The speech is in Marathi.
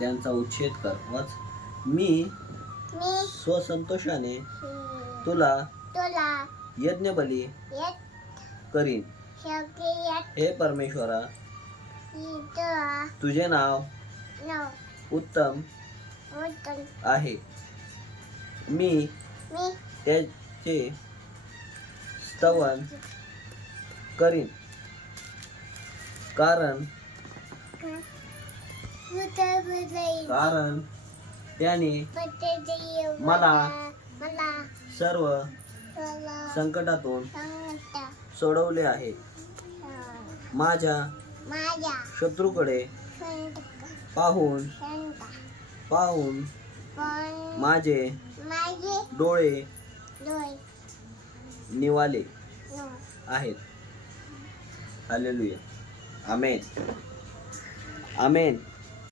त्यांचा उच्छेद कर. वाच. मी स्वसंतोषाने तुला यज्ञबली करीन. हे परमेश्वरा, तुझे नाव उत्तम आहे. मी त्याचे स्तवन करीन, कारण त्याने मला सर्व संकटातून सोडवले आहे. माझ्या शत्रूकडे पाहून माझे डोळे निवाले आहेत. हालेलुया. आमेन. आमेन.